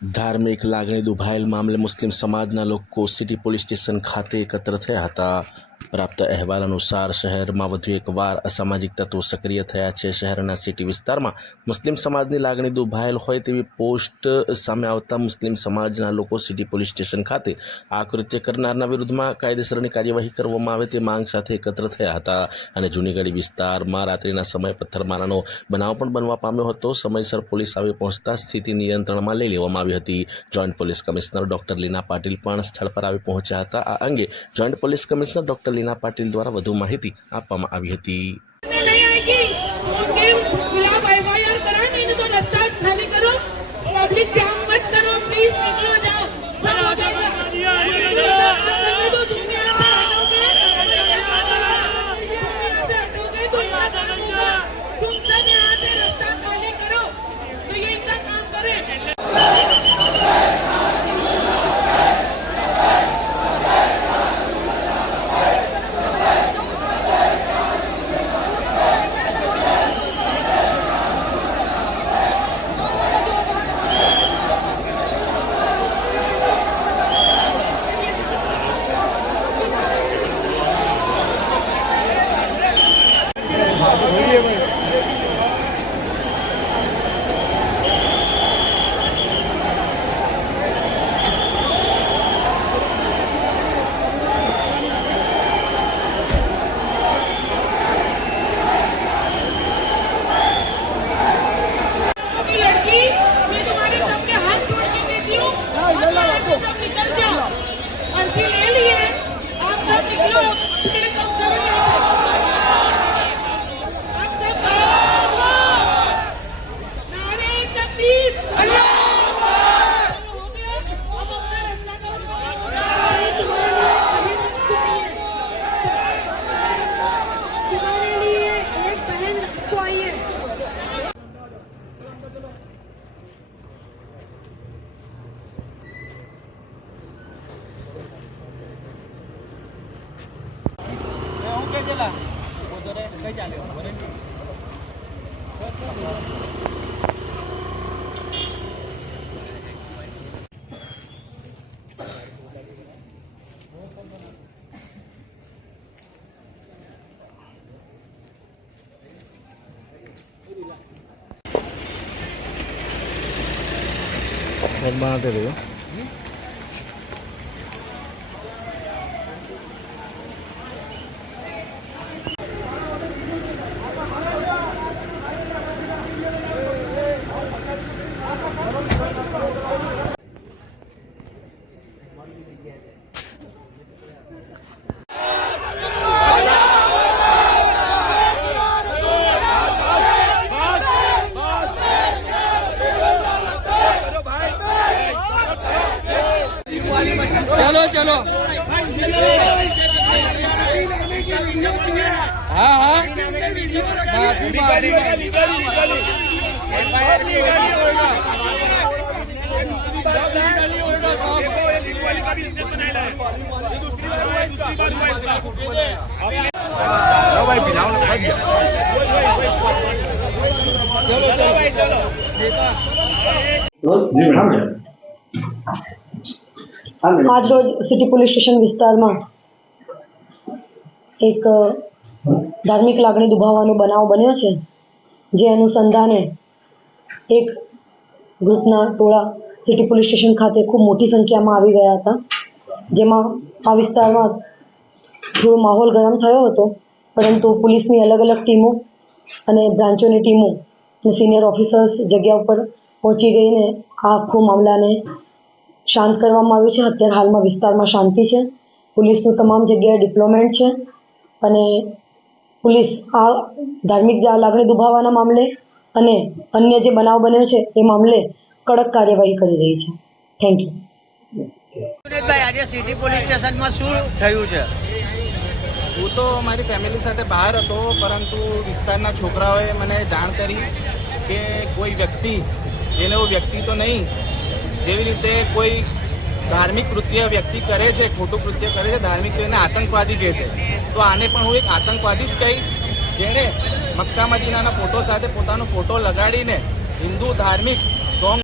ધાર્મિક લાગણી દુભાયેલ મામલે મુસ્લિમ સમાજના લોકો સિટી પોલીસ સ્ટેશન ખાતે એકત્ર થયા હતા. પ્રાપ્ત અહેવાલ અનુસાર શહેરમાં વધુ એકવાર અસામાજિક તત્વો સક્રિય થયા છે. શહેરના સિટી વિસ્તારમાં મુસ્લિમ સમાજની લાગણી દુભાયેલ હોય તેવી પોસ્ટ સામે આવતા મુસ્લિમ સમાજના લોકો સિટી પોલીસ સ્ટેશન ખાતે આ કૃત્ય કરનારના વિરુદ્ધમાં કાયદેસરની કાર્યવાહી કરવામાં આવે તે માંગ સાથે એકત્ર થયા હતા અને જૂનીગઢી વિસ્તારમાં રાત્રિના સમયે પથ્થરમારાનો બનાવ પણ બનવા પામ્યો હતો. સમયસર પોલીસ આવી પહોંચતા સ્થિતિ નિયંત્રણમાં લઈ લેવામાં આવી હતી. Joint police commissioner doctor Leena Patil પણ સ્થળ પર આવી પહોંચ્યા હતા. આ અંગે joint police commissioner doctor Leena Patil દ્વારા વધુ માહિતી આપવામાં આવી હતી. પબ્લિક જામ મત કરો પ્લીઝ હું કે જેલા પોતરે કઈ ચાલે બરે ચલો ચલો. હા હા. માફી માફી આજરોજ સિટી પોલીસ સ્ટેશન વિસ્તારમાં એક ધાર્મિક લાગણી દુભાવવાનો બનાવ બન્યો છે, જે અનુસંધાને એક ગ્રુપના ટોળા સિટી પોલીસ સ્ટેશન ખાતે ખૂબ મોટી સંખ્યામાં આવી ગયા હતા, જેમાં આ વિસ્તારમાં થોડો માહોલ ગરમ થયો હતો, પરંતુ પોલીસની અલગ અલગ ટીમો અને બ્રાન્ચોની ટીમો અને સિનિયર ઓફિસર્સ જગ્યા ઉપર પહોંચી ગઈને આ આખો મામલાને શાંત કરવામાં આવ્યું છે. અત્યારે હાલમાં વિસ્તારમાં શાંતિ છે. પોલીસનું તમામ જગ્યાએ ડિપ્લોમેન્ટ છે અને પોલીસ આ ધાર્મિક લાગણી દુભાવવાના મામલે અને અન્ય જે બનાવ બન્યો છે એ મામલે કડક કાર્યવાહી કરી રહી છે. થેન્ક યુ સુરેશભાઈ આજે સિટી પોલીસ સ્ટેશનમાં શું થયું છે? હું તો મારી ફેમિલી સાથે બહાર હતો પરંતુ વિસ્તારના છોકરાઓએ મને જાણ કરી કે કોઈ વ્યક્તિ જેને એવું વ્યક્તિ તો નહીં જેવી રીતે કોઈ ધાર્મિક કૃત્ય વ્યક્તિ કરે છે, ખોટું કૃત્ય કરે છે, ધાર્મિક કૃત્યને આતંકવાદી કહે છે, તો આને પણ હું એક આતંકવાદી જ કહીશ. જેણે મક્કા મદીનાના ફોટો સાથે પોતાનો ફોટો લગાડીને હિન્દુ ધાર્મિક